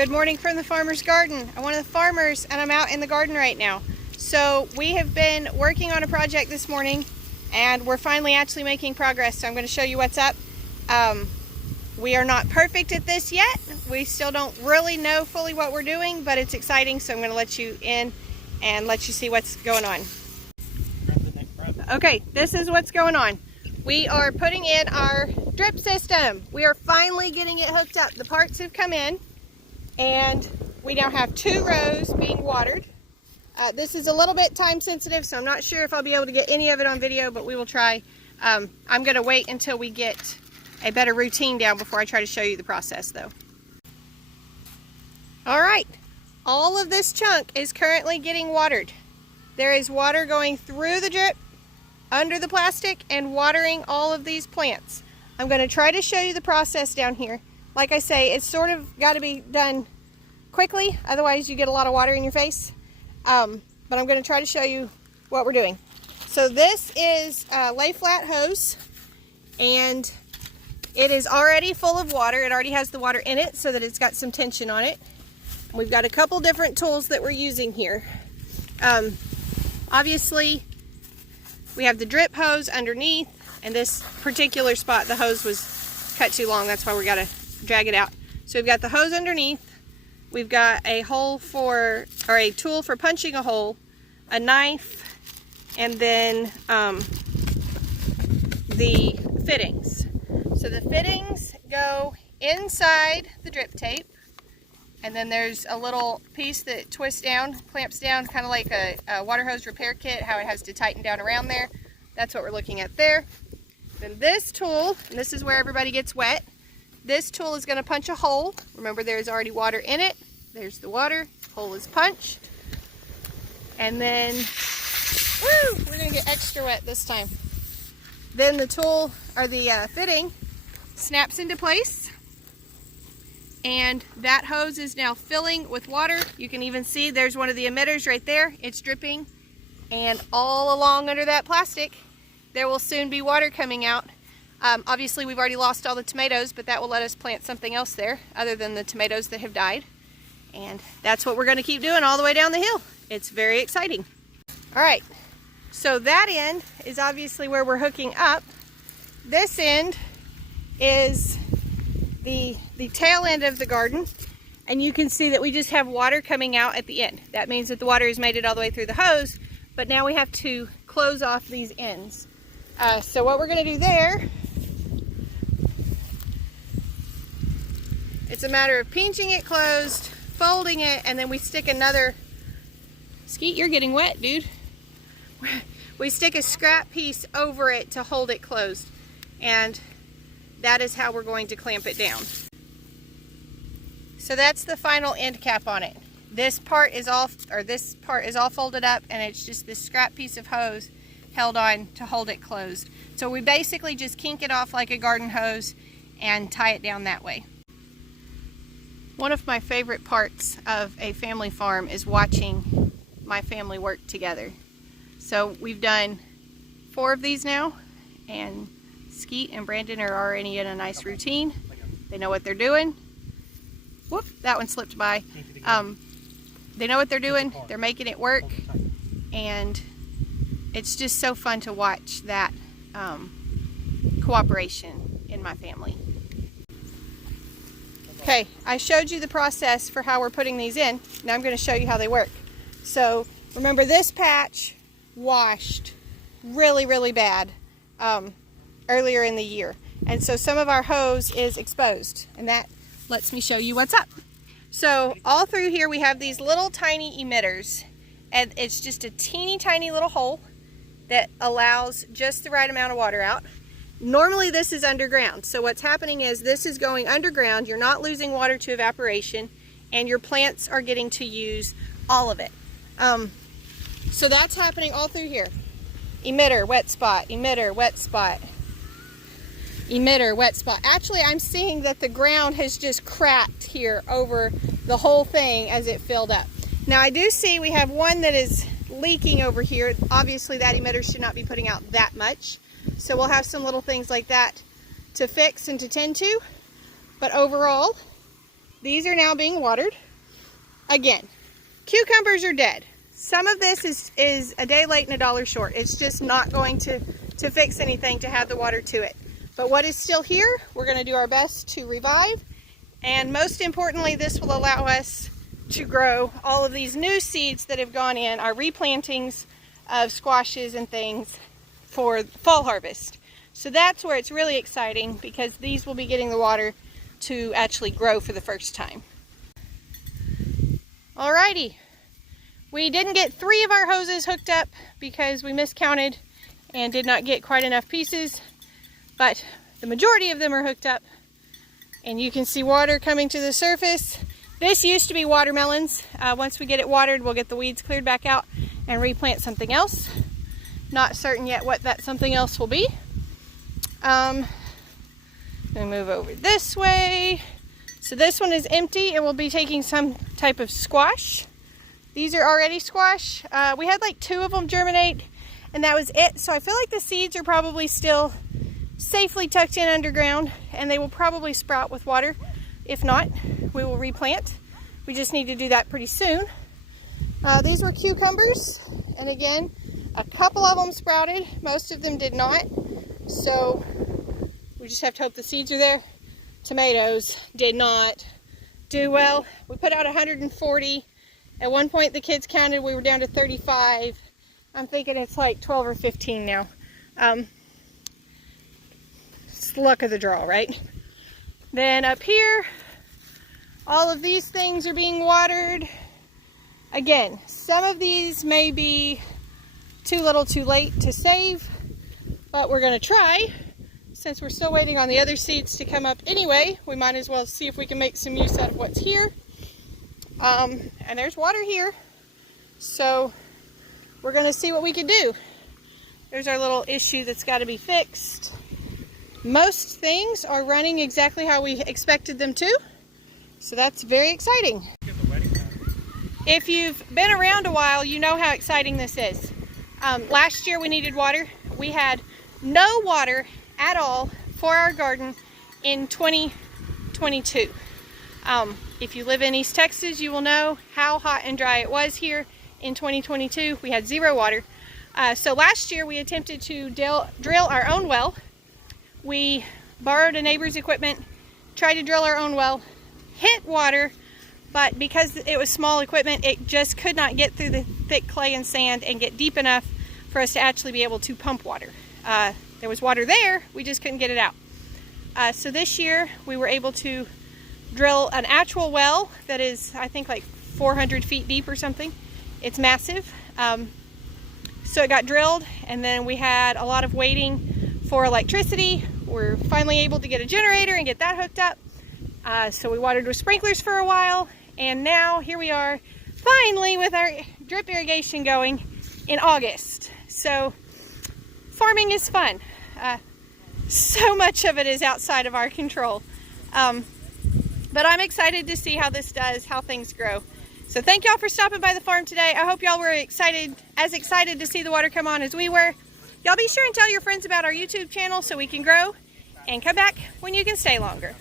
Good morning from the farmer's garden. I'm one of the farmers and I'm out in the garden right now. So we have been working on a project this morning and we're finally actually making progress. So I'm going to show you what's up. We are not perfect at this yet. We still don't really know fully what we're doing, but it's exciting. So I'm going to let you in and let you see what's going on. Okay, this is what's going on. We are putting in our drip system. We are finally getting it hooked up. The parts have come in and we now have 2 rows being watered. This is a little bit time sensitive, so I'm not sure if I'll be able to get any of it on video, but we will try. I'm going to wait until we get a better routine down before I try to show you the process though. All right, all of this chunk is currently getting watered. There is water going through the drip, under the plastic, and watering all of these plants. I'm going to try to show you the process down here. Like I say, it's sort of got to be done quickly, otherwise you get a lot of water in your face. But I'm going to try to show you what we're doing. So this is a lay flat hose, and it is already full of water. It already has the water in it so that it's got some tension on it. We've got a couple different tools that we're using here. Obviously, we have the drip hose underneath, and this particular spot, the hose was cut too long. That's why we got to drag it out. So we've got the hose underneath. We've got a hole for, or a tool for punching a hole, a knife, and then the fittings. So the fittings go inside the drip tape, and then there's a little piece that twists down, clamps down, kind of like a water hose repair kit, how it has to tighten down around there. That's what we're looking at there. Then this tool, and this is where everybody gets wet, this tool is going to punch a hole. Remember, there's already water in it. There's the water. Hole is punched. And then, woo, we're going to get extra wet this time. Then the tool, or the fitting, snaps into place. And that hose is now filling with water. You can even see there's one of the emitters right there. It's dripping. And all along under that plastic, there will soon be water coming out. Obviously, we've already lost all the tomatoes, but that will let us plant something else there other than the tomatoes that have died. And that's what we're going to keep doing all the way down the hill. It's very exciting. All right, so that end is obviously where we're hooking up. This end is the tail end of the garden, and you can see that we just have water coming out at the end. That means that the water has made it all the way through the hose, but now we have to close off these ends. So what we're going to do there, it's a matter of pinching it closed, folding it, and then we stick another, Skeet, you're getting wet, dude. We stick a scrap piece over it to hold it closed, and that is how we're going to clamp it down. So that's the final end cap on it. This part is all folded up, and it's just this scrap piece of hose held on to hold it closed. So we basically just kink it off like a garden hose and tie it down that way. One of my favorite parts of a family farm is watching my family work together. So we've done 4 of these now, and Skeet and Brandon are already in a nice routine. They know what they're doing. Whoop, that one slipped by. They know what they're doing. They're making it work, and it's just so fun to watch that cooperation in my family. Okay, I showed you the process for how we're putting these in. Now I'm going to show you how they work. So remember, this patch washed really, really bad earlier in the year. And so some of our hose is exposed, and that lets me show you what's up. So all through here we have these little tiny emitters, and it's just a teeny tiny little hole that allows just the right amount of water out. Normally this is underground, so what's happening is this is going underground. You're not losing water to evaporation, and your plants are getting to use all of it. So that's happening all through here. Emitter, wet spot, emitter, wet spot, emitter, wet spot. Actually, I'm seeing that the ground has just cracked here over the whole thing as it filled up. Now I do see we have one that is leaking over here. Obviously that emitter should not be putting out that much. So we'll have some little things like that to fix and to tend to. But overall, These are now being watered. Again, cucumbers are dead. Some of this is a day late and a dollar short. It's just not going to fix anything to have the water to it. But what is still here, we're going to do our best to revive. And most importantly, this will allow us to grow all of these new seeds that have gone in, our replantings of squashes and things for fall harvest. So that's where it's really exciting, because these will be getting the water to actually grow for the first time. Alrighty, we didn't get 3 of our hoses hooked up because we miscounted and did not get quite enough pieces, but the majority of them are hooked up, and you can see water coming to the surface. This used to be watermelons. Once we get it watered, we'll get the weeds cleared back out and replant something else. Not certain yet what that something else will be. I'm gonna move over this way. So this one is empty. It will be taking some type of squash. These are already squash. We had like 2 of them germinate, and that was it. So I feel like the seeds are probably still safely tucked in underground, and they will probably sprout with water. If not, we will replant. We just need to do that pretty soon. These were cucumbers, and again, a couple of them sprouted. Most of them did not. So we just have to hope the seeds are there. Tomatoes did not do well. We put out 140. At one point the kids counted, we were down to 35. I'm thinking it's like 12 or 15 now. It's the luck of the draw, right? Then up here, all of these things are being watered. Again, some of these may be too little too late to save, but we're going to try. Since we're still waiting on the other seeds to come up anyway, we might as well see if we can make some use out of what's here. And there's water here, so we're going to see what we can do. There's our little issue that's got to be fixed. Most things are running exactly how we expected them to, so that's very exciting. If you've been around a while, you know how exciting this is. Last year we needed water. We had no water at all for our garden in 2022. If you live in East Texas, you will know how hot and dry it was here in 2022. We had 0 water. So last year we attempted to drill our own well. We borrowed a neighbor's equipment, tried to drill our own well, hit water, but because it was small equipment, it just could not get through the thick clay and sand and get deep enough for us to actually be able to pump water. There was water there, we just couldn't get it out. So this year we were able to drill an actual well that is, I think, like 400 feet deep or something. It's massive. So it got drilled, and then we had a lot of waiting for electricity. We're finally able to get a generator and get that hooked up. So we watered with sprinklers for a while, and now here we are finally with our drip irrigation going in August. So farming is fun. So much of it is outside of our control. But I'm excited to see how this does, how things grow. So thank y'all for stopping by the farm today. I hope y'all were as excited to see the water come on as we were. Y'all be sure and tell your friends about our YouTube channel so we can grow, and come back when you can stay longer.